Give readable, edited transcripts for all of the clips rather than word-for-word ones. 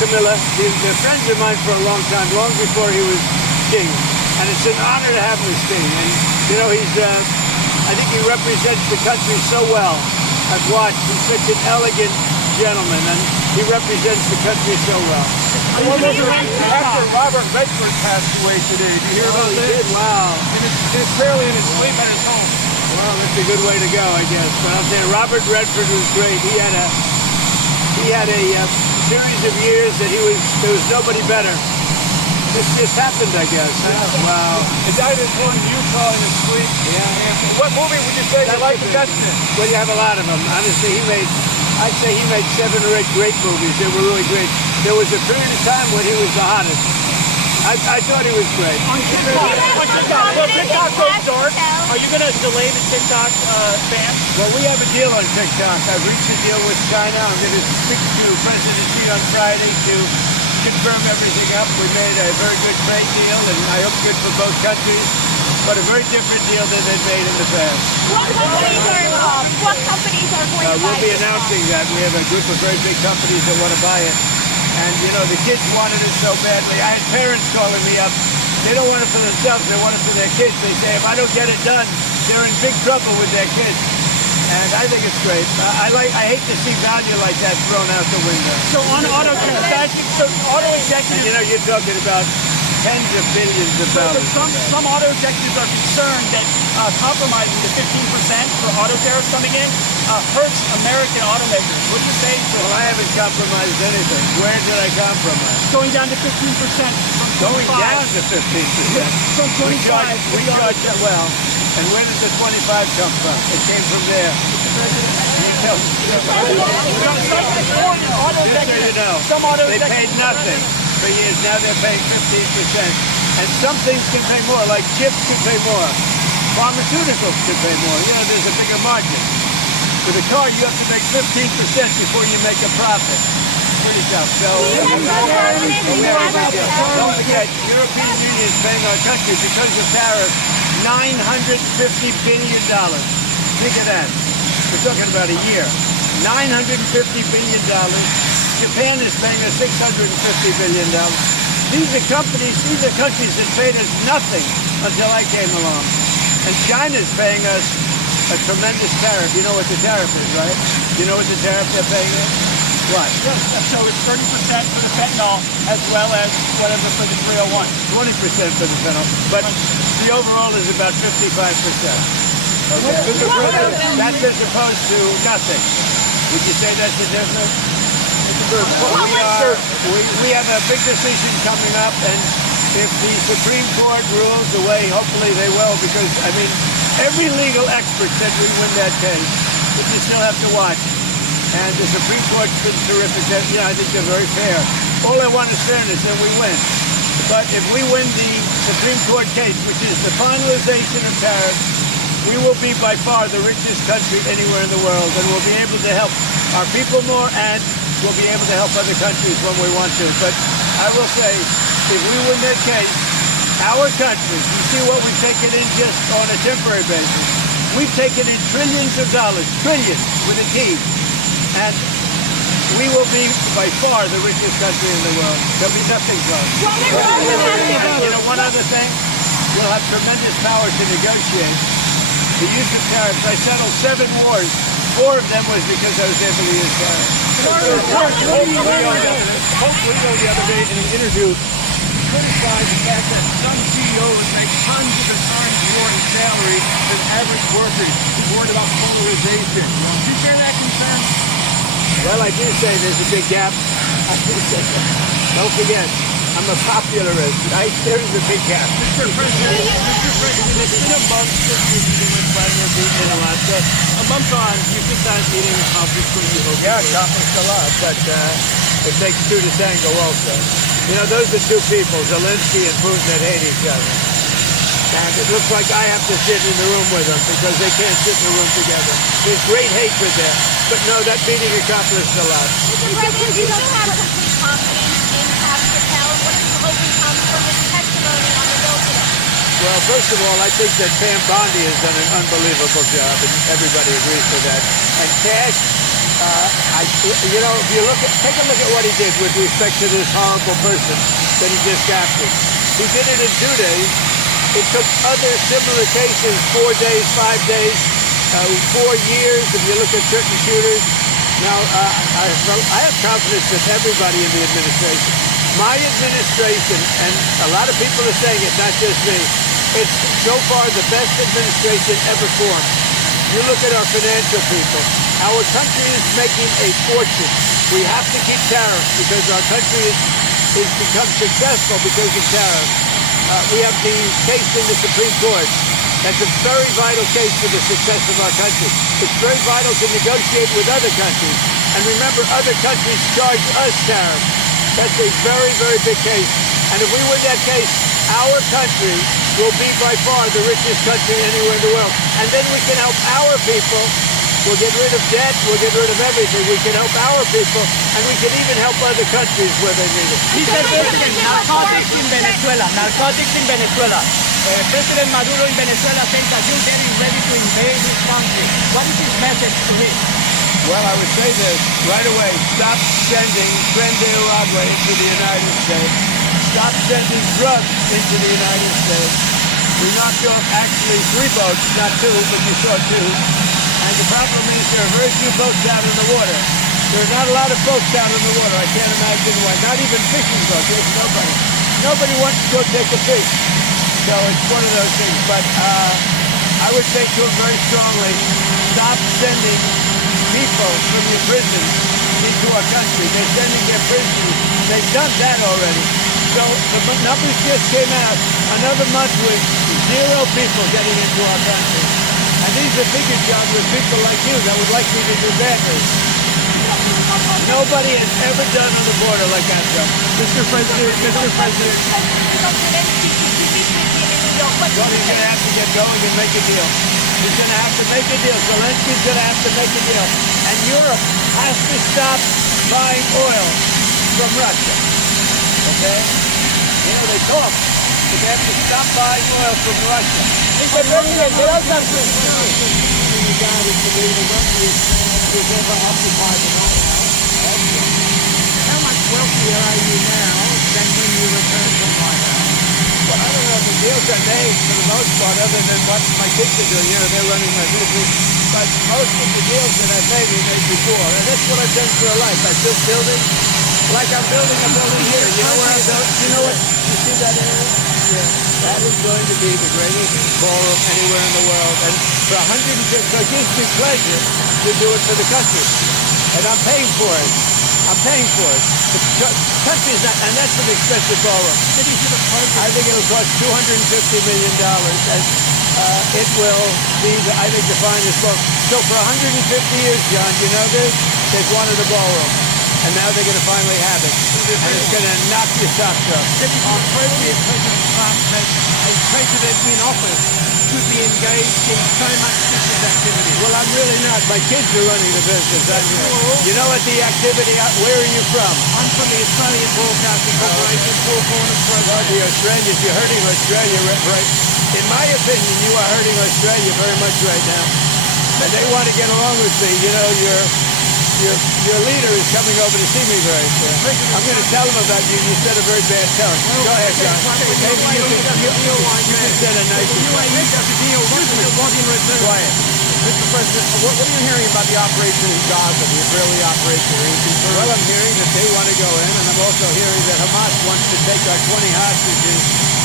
Camilla. They're friends of mine for a long time, long before he was king. And it's an honor to have him as king. And, you know, I think he represents the country so well. I've watched. He's such an elegant gentleman, and he represents the country so well. After Robert Redford passed away today, did you hear about he this? did? Wow. Apparently in his sleep at his home. Well, that's a good way to go, I guess. But I'll say Robert Redford was great. He had a series of years that there was nobody better. This just happened, I guess. Wow. He died in Utah in his sleep. Yeah. What movie would you say you like the best in? Well, you have a lot of them. Honestly, I'd say he made 7 or 8 great movies. They were really great. There was a period of time when he was the hottest. I thought he was great. On TikTok goes dark. Are you going to delay the TikTok ban? Well, we have a deal on TikTok. I've reached a deal with China. I'm going to speak to President Xi on Friday to confirm everything up. We made a very good trade deal, and I hope good for both countries, but a very different deal than they've made in the past. What companies are involved? What companies are going to buy We'll be this announcing that. We have a group of very big companies that want to buy it. And, you know, the kids wanted it so badly. I had parents calling me up. They don't want it for themselves. They want it for their kids. They say, if I don't get it done, they're in big trouble with their kids. And I think it's great. I hate to see value like that thrown out the window. So on auto executives, You know, you're talking about tens of billions of dollars. some auto executives are concerned that compromising the 15% for auto tariffs coming in hurts American automakers. What do you say? Well, I haven't compromised anything. Where did I compromise? Going down to 15% from 25. Going down to 15%. From 25. We charge that well. And where did the 25 come from? It came from there. Some auto They paid nothing for years. Now they're paying 15%. And some things can pay more, like chips can pay more. Pharmaceuticals can pay more. You know, there's a bigger margin. With a car, you have to make 15% before you make a profit. Pretty tough. So, don't forget, European Union is paying our country because of tariffs $950 billion. Think of that. We're talking about a year. $950 billion. Japan is paying us $650 billion. These are countries that paid us nothing until I came along. And China's paying us a tremendous tariff. You know what the tariff is, right? You know what the tariff they're paying us? What? So it's 30% for the fentanyl as well as whatever for the 301. 20% for the fentanyl. But the overall is about 55%. Okay. That's as opposed to nothing. Would you say that's the difference? We have a big decision coming up, and if the Supreme Court rules the way, hopefully they will, because, I mean, every legal expert said we win that case, but you still have to watch. And the Supreme Court's been terrific. I think they're very fair. All I want is fairness, and we win. But if we win the Supreme Court case, which is the finalization of tariffs, we will be by far the richest country anywhere in the world, and we'll be able to help our people more, and we'll be able to help other countries when we want to. But I will say, if we win that case, our country, you see what we've taken in just on a temporary basis. We've taken in trillions of dollars, trillions with a T, and we will be by far the richest country in the world. There'll be nothing close. You know, one other thing, we'll have tremendous power to negotiate. The use of tariffs. I settled 7 wars. 4 of them was because I was able to use tariffs. Hope Leo the other day in an interview criticized the fact that some CEOs make tons of times more in salary than average workers. He's worried about polarization. Do you share that concern? Well, I do say there's a big gap. I do say that. Don't forget, I'm a popularist. There is a big gap. Mr. President, it's been a month since you're meeting with Vladimir Putin in Alaska. A month on, you think that meeting accomplished what you hoped? Yeah, accomplished a lot, but it takes 2 to tango also. You know, those are 2 people, Zelensky and Putin, that hate each other. And it looks like I have to sit in the room with them because they can't sit in the room together. There's great hatred there. But no, that meeting accomplished a lot. Mr. President, you don't have complete confidence in Pastor Pell. What is the hope and comes from his testimony on the bill today? Well, first of all, I think that Pam Bondi has done an unbelievable job, and everybody agrees with that. And Cash if you take a look at what he did with respect to this horrible person that he just captured. He did it in 2 days. It took other similar cases 4 days, 5 days, 4 years. If you look at certain shooters. Now, I have confidence in everybody in the administration. My administration, and a lot of people are saying it, not just me, it's so far the best administration ever formed. You look at our financial people. Our country is making a fortune. We have to keep tariffs because our country is become successful because of tariffs. We have the case in the Supreme Court. That's a very vital case for the success of our country. It's very vital to negotiate with other countries. And remember, other countries charge us tariffs. That's a very, very big case. And if we win that case, our country will be by far the richest country anywhere in the world. And then we can help our people. We'll get rid of debt. We'll get rid of everything. We can help our people. And we can even help other countries where they need it. Mr. President, narcotics in Venezuela. Narcotics in Venezuela. President Maduro in Venezuela thinks that you're getting ready to invade his country. What is his message to him? Well, I would say this right away. Stop sending Tren de Aragua into the United States. Stop sending drugs into the United States. We knocked off actually 3 boats, not 2, but you saw 2. And the problem is there are very few boats out in the water. There are not a lot of boats out in the water. I can't imagine why. Not even fishing boats. There's nobody. Nobody wants to go take a fish. So it's one of those things. But I would say to him very strongly, stop sending people from your prisons into our country. They're sending their prisoners. They've done that already. So the numbers just came out. Another month with 0 people getting into our country. And these are bigger jobs with people like you that would like me to do bad news. Nobody has ever done on the border like I've done. Mr. President. So he's going to have to get going and make a deal. He's going to have to make a deal. Zelensky's going to have to make a deal. And Europe has to stop buying oil from Russia. Okay? You know, they talk, but they have to stop buying oil from Russia. Mr. President, there are some How much wealthier are you now than when you returned from White House? Well, I don't know if the deals are made for the most part, other than what my kids are doing. You know, they're running my business. But most of the deals that I've made, we made before. And that's what I've done for a life. I built buildings like I'm building a building here. You know where I'm building? You know what? You see that area? Yeah. That is going to be the greatest ballroom anywhere in the world. And for 150, so it gives me pleasure to do it for the country. And I'm paying for it. I'm paying for it. The country is not, and that's an expensive ballroom. I think it will cost $250 million, and it will be, I think, the finest ballroom. So for 150 years, John, you know this? They've wanted a ballroom, and now they're going to finally have it, and it's going to knock your socks off. President Trump said a president in office should be engaged in so much business activity. Well, I'm really not. My kids are running the business. You know what the activity, where are you from? I'm from the Australian Broadcasting Corporation, Four Corners Program. Well, the Australians, you're hurting Australia, right? In my opinion, you are hurting Australia very much right now. And they want to get along with me. You know, your leader is coming over to see me very soon. I'm going to tell him about you. You said a very bad tone. Go ahead, John. Maybe you can send a nice quiet. Mr. President, what are you hearing about the operation in Gaza, the Israeli operation? Are you concerned? Well, I'm hearing that they want to go in, and I'm also hearing that Hamas wants to take our 20 hostages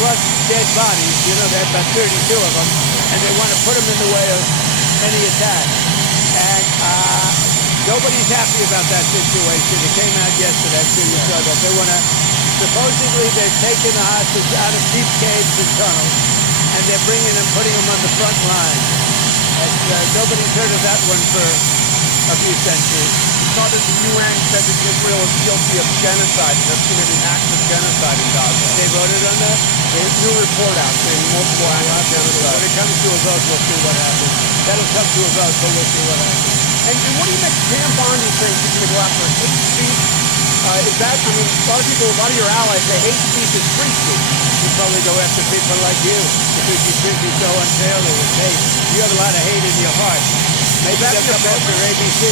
plus dead bodies. You know, they have about 32 of them, and they want to put them in the way of any attack. And nobody's happy about that situation. It came out yesterday, I'm sure you saw that. They want to, supposedly they've taken the hostages out of deep caves and tunnels, and they're bringing them, putting them on the front line. Nobody's heard of that one for a few centuries. We saw that the UN said that Israel is guilty of genocide, has committed an act of genocide in Gaza. They voted on that? There's a new report out saying multiple acts of genocide. When it comes to a vote, we'll see what happens. That'll come to a vote, but we'll see what happens. And what do you make Pam Bondi saying she's going to go after a hate speech? Is that, I mean, a lot of your allies say hate speech is free speech. You probably go after people like you because you treat me so unfairly with hate. You have a lot of hate in your heart. Maybe they'll come after ABC.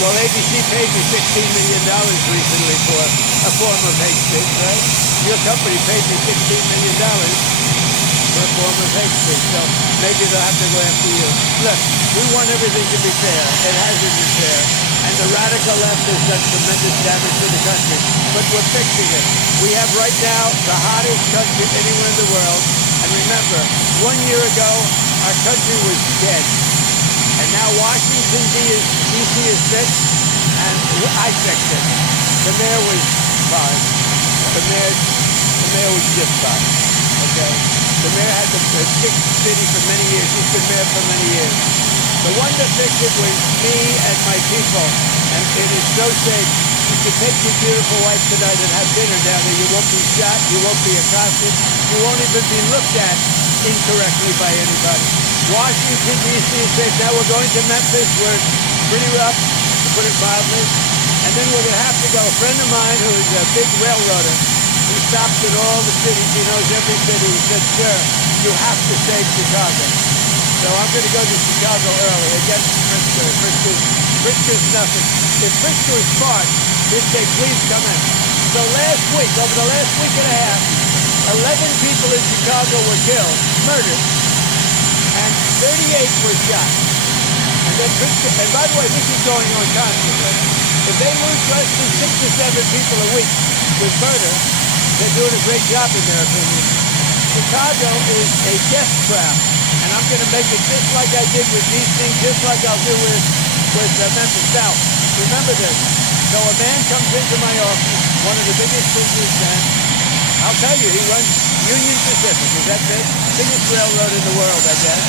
Well, ABC paid me $16 million recently for a form of hate speech, right? Your company paid me $16 million for a form of hate speech, so maybe they'll have to go after you. Look, we want everything to be fair. It hasn't been fair. And the radical left has done tremendous damage to the country. But we're fixing it. We have right now the hottest country anywhere in the world. And remember, 1 year ago, our country was dead. And now Washington, D.C. is fixed, and I fixed it. The mayor was fine. The mayor was just fine. Okay? The mayor had the fixed city for many years. He's been mayor for many years. The one that fixed it was me and my people. And it is so safe. You can take your beautiful wife tonight and have dinner down there. You won't be shot. You won't be accosted. You won't even be looked at incorrectly by anybody. Washington, D.C. is safe. Now we're going to Memphis. We're pretty rough, to put it mildly. And then we're going to have to go. A friend of mine who is a big railroader, he stops at all the cities. He knows every city. He said, sir, you have to save Chicago. So I'm going to go to Chicago early against Frisco. Frisco's nothing. If Frisco is smart, he'd say, please come in. So last week, over the last week and a half, 11 people in Chicago were killed, murdered, and 38 were shot. And then Frisco, and by the way, this is going on constantly. If they lose less than 6 or 7 people a week with murder, they're doing a great job in their opinion. Chicago is a death trap. And I'm going to make it just like I did with DC, just like I'll do with Memphis South. Remember this. So a man comes into my office, one of the biggest businessmen. I'll tell you, he runs Union Pacific. Is that big? Biggest railroad in the world, I guess.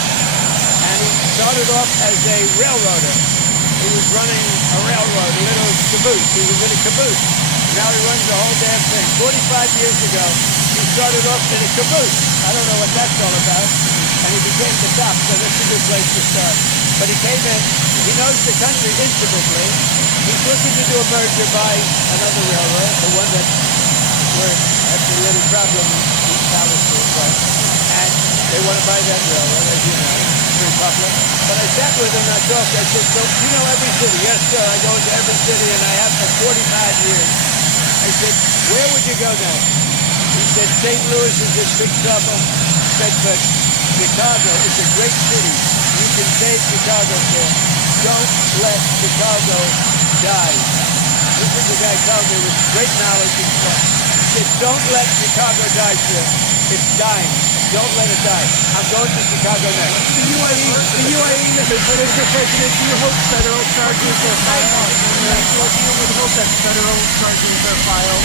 And he started off as a railroader. He was running a railroad, a little caboose. He was in a caboose. Now he runs the whole damn thing. 45 years ago, he started off in a caboose. I don't know what that's all about. And he became the top, so that's a good place to start. But he came in, he knows the country intimately. He's looking to do a merger by another railroad, the one that has a little problem in East Palestine, right? And they want to buy that railroad, as you know, pretty popular. But I sat with him and I talked, I said, so you know every city? Yes, sir, I go into every city and I have for 45 years. I said, where would you go now? He said, St. Louis is in big trouble. I said, but Chicago is a great city. You can save Chicago, sir. Don't let Chicago die. This is the guy telling me with great knowledge and stuff. He said, don't let Chicago die, sir. It's dying. Don't let it die. I'm going to Chicago next. Mr. President, do you hope federal charges are filed? Do you hope that federal charges are filed?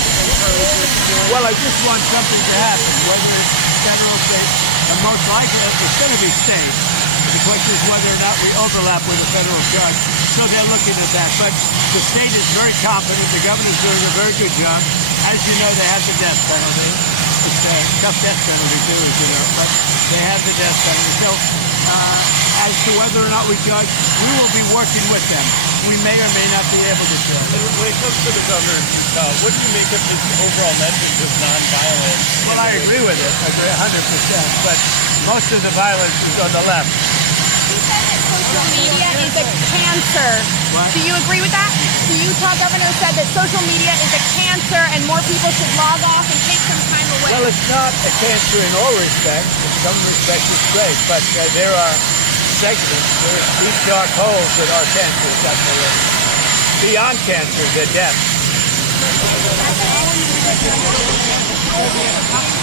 Well, I just want something to happen, whether it's federal, state, and most likely it's going to be state. The question is whether or not we overlap with a federal judge. So they're looking at that. But the state is very competent. The governor's doing a very good job. As you know, they have the death penalty. It's a tough death penalty, too, as you know. But they have the death penalty. So as to whether or not we judge, we will be working with them. We may or may not be able to judge. When it comes to the governor, what do you make of his overall message of nonviolence? Well, I agree with it. I agree 100%. But most of the violence is on the left. He said that social media is a cancer. What? Do you agree with that? The Utah governor said that social media is a cancer and more people should log off and take some time away. Well, it's not a cancer in all respects. In some respects, it's great. But there are segments, there are deep dark holes that are cancers, definitely. Beyond cancer, they're death.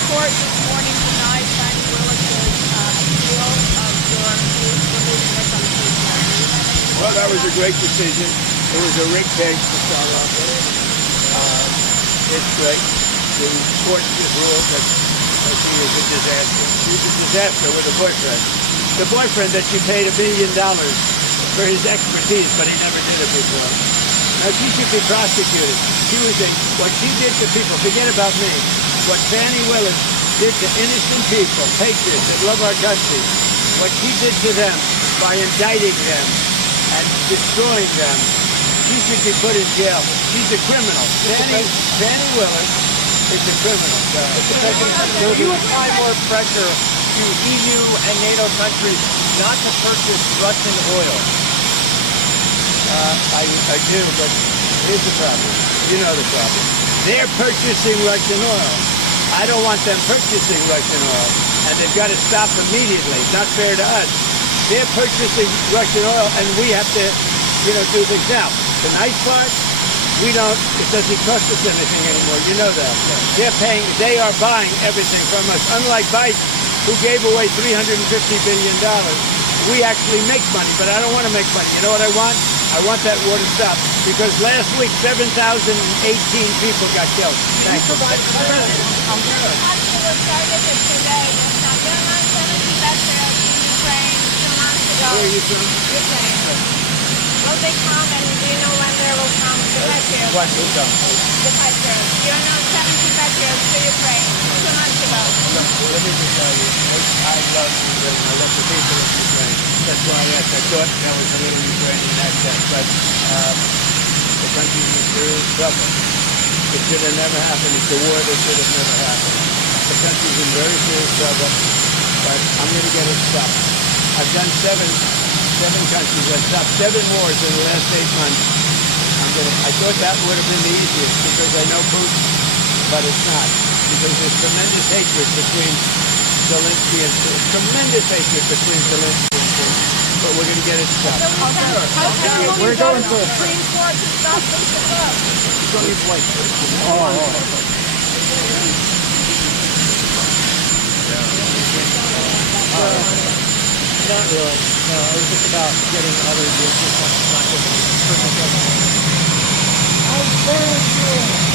Court this morning denied Fannie Willis's appeal of your removing her from the case. Well, that was a great decision. It was a rigged case to start off with. It's great. The court ruled that she was a disaster. She was a disaster with a boyfriend. The boyfriend that she paid $1 million for his expertise, but he never did it before. Now, she should be prosecuted. What she did to people, forget about me. What Fannie Willis did to innocent people, patriots that love our country, what she did to them by indicting them and destroying them, she should be put in jail. She's a criminal. Fannie Willis is a criminal. Will you apply more pressure to EU and NATO countries not to purchase Russian oil? I do, but here's the problem. You know the problem. They're purchasing Russian oil. I don't want them purchasing Russian oil, and they've got to stop immediately. It's not fair to us. They're purchasing Russian oil, and we have to, do things. Now, the nice part, it doesn't cost us anything anymore. You know that. They are buying everything from us. Unlike Biden, who gave away $350 billion. We actually make money, but I don't want to make money. You know what I want? I want that war to stop. Because last week, 7,018 people got killed. Thank you. Where are you from? Will they come, and do you know when they will come? The patriots. What will come? The patriots. You know, 70 patriots to Ukraine 2 months ago. Look, let me just tell you, I love Ukraine. I love the people of Ukraine. That's why I thought there was a little Ukrainian accent. But the country's in serious trouble. It should have never happened. It's a war that should have never happened. The country's in very serious trouble, but I'm going to get it stopped. I've done seven countries. I've stopped 7 wars in the last 8 months. I thought that would have been the easiest because I know Putin, but it's not. Because there's tremendous hatred between Zelensky and Putin. Tremendous hatred between Zelensky and Putin. But we're going to get it stopped. We're going to the Supreme Court to stop this war. Don't even wait. Not really. No, it was just about getting other vehicles on the side of the personal. I'm very sure.